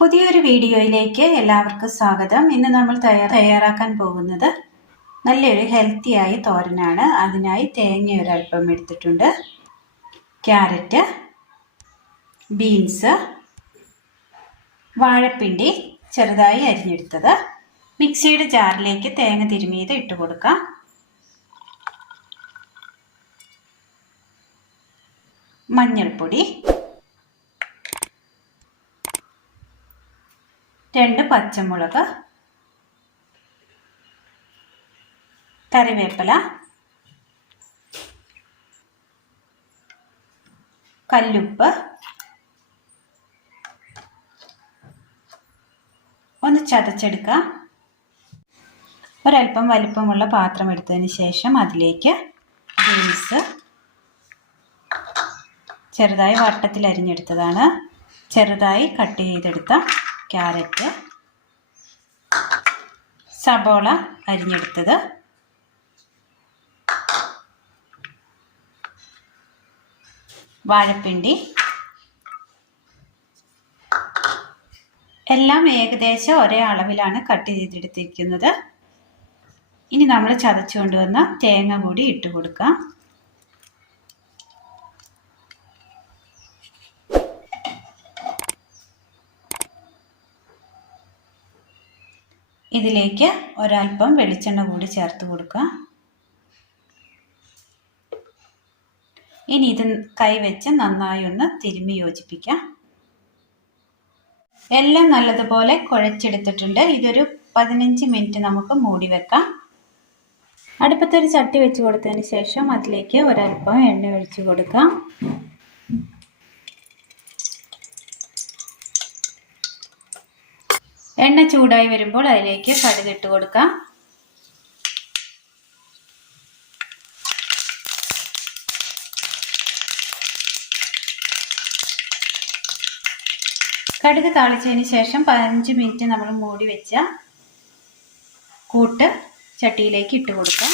പുതിയൊരു വീഡിയോയിലേക്ക് എല്ലാവർക്കും സ്വാഗതം. ഇന്ന് നമ്മൾ തയ്യാറാക്കാൻ പോകുന്നത് നല്ലൊരു ഹെൽത്തിയായ തോരനാണ്. അതിനായി തേങ്ങ ഒരൽപ്പം എടുത്തിട്ടുണ്ട്, ക്യാരറ്റ്, ബീൻസ്, വാഴപ്പിണ്ടി ചെറുതായി അരിഞ്ഞെടുത്തത്. മിക്സിയുടെ ജാറിലേക്ക് തേങ്ങ തിരുമിയത് ഇട്ട് കൊടുക്കാം. മഞ്ഞൾപ്പൊടി, 2 പച്ചമുളക്, കറിവേപ്പില, കല്ലുപ്പ്, ഒന്ന് ചതച്ചെടുക്കാം. ഒരൽപ്പം വലിപ്പമുള്ള പാത്രം എടുത്തതിന് ശേഷം അതിലേക്ക് ബീൻസ് ചെറുതായി വട്ടത്തിൽ അരിഞ്ഞെടുത്തതാണ്, ചെറുതായി കട്ട് ചെയ്തെടുത്ത ക്യാരറ്റ്, സബോള അരിഞ്ഞെടുത്തത്, വാഴപ്പിണ്ടി എല്ലാം ഏകദേശം ഒരേ അളവിലാണ് കട്ട് ചെയ്തെടുത്തിരിക്കുന്നത്. ഇനി നമ്മൾ ചതച്ചു കൊണ്ടുവന്ന തേങ്ങ കൂടി ഇട്ട് കൊടുക്കാം. ഇതിലേക്ക് ഒരൽപ്പം വെളിച്ചെണ്ണ കൂടി ചേർത്ത് കൊടുക്കാം. ഇനി ഇത് കൈവച്ച് നന്നായി ഒന്ന് തിരുമ്മി യോജിപ്പിക്കാം. എല്ലാം നല്ലതുപോലെ കുഴച്ചെടുത്തിട്ടുണ്ട്. ഇതൊരു 15 മിനിറ്റ് നമുക്ക് മൂടി വെക്കാം. അടുപ്പത്തൊരു ചട്ടി വെച്ച് കൊടുത്തതിന് ശേഷം അതിലേക്ക് ഒരൽപ്പം എണ്ണ ഒഴിച്ച് കൊടുക്കാം. എണ്ണ ചൂടായി വരുമ്പോൾ അതിലേക്ക് കടുക് ഇട്ട് കൊടുക്കാം. കടുക് താളിച്ചതിന് ശേഷം 15 മിനിറ്റ് നമ്മൾ മൂടി വെച്ച കൂട്ട് ചട്ടിയിലേക്ക് ഇട്ട് കൊടുക്കാം.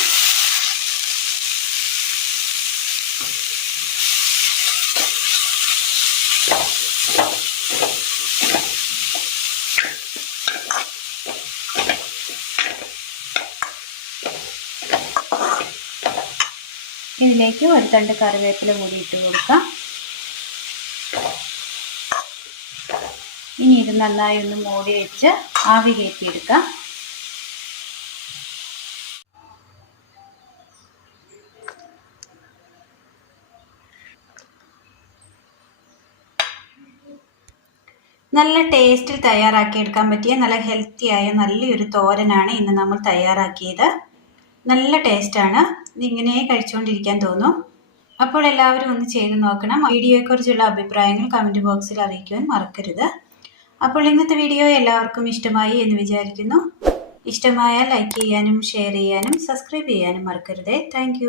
ഇതിലേക്ക് ഒരു തണ്ട് കറിവേപ്പില കൂടി ഇട്ട് കൊടുക്കാം. ഇനി ഇത് നന്നായി ഒന്ന് മൂടി വെച്ച് ആവി കയറ്റിയെടുക്കാം. നല്ല ടേസ്റ്റിൽ തയ്യാറാക്കിയെടുക്കാൻ പറ്റിയ നല്ല ഹെൽത്തിയായ നല്ലൊരു തോരനാണ് ഇന്ന് നമ്മൾ തയ്യാറാക്കിയത്. നല്ല ടേസ്റ്റാണ്. ഇതിങ്ങനെ കഴിച്ചുകൊണ്ടിരിക്കാൻ തോന്നും. അപ്പോൾ എല്ലാവരും ഒന്ന് ചെയ്ത് നോക്കണം. വീഡിയോയെക്കുറിച്ചുള്ള അഭിപ്രായങ്ങൾ കമൻറ്റ് ബോക്സിൽ അറിയിക്കുവാൻ മറക്കരുത്. അപ്പോൾ ഇന്നത്തെ വീഡിയോ എല്ലാവർക്കും ഇഷ്ടമായി എന്ന് വിചാരിക്കുന്നു. ഇഷ്ടമായാൽ ലൈക്ക് ചെയ്യാനും ഷെയർ ചെയ്യാനും സബ്സ്ക്രൈബ് ചെയ്യാനും മറക്കരുതേ. താങ്ക്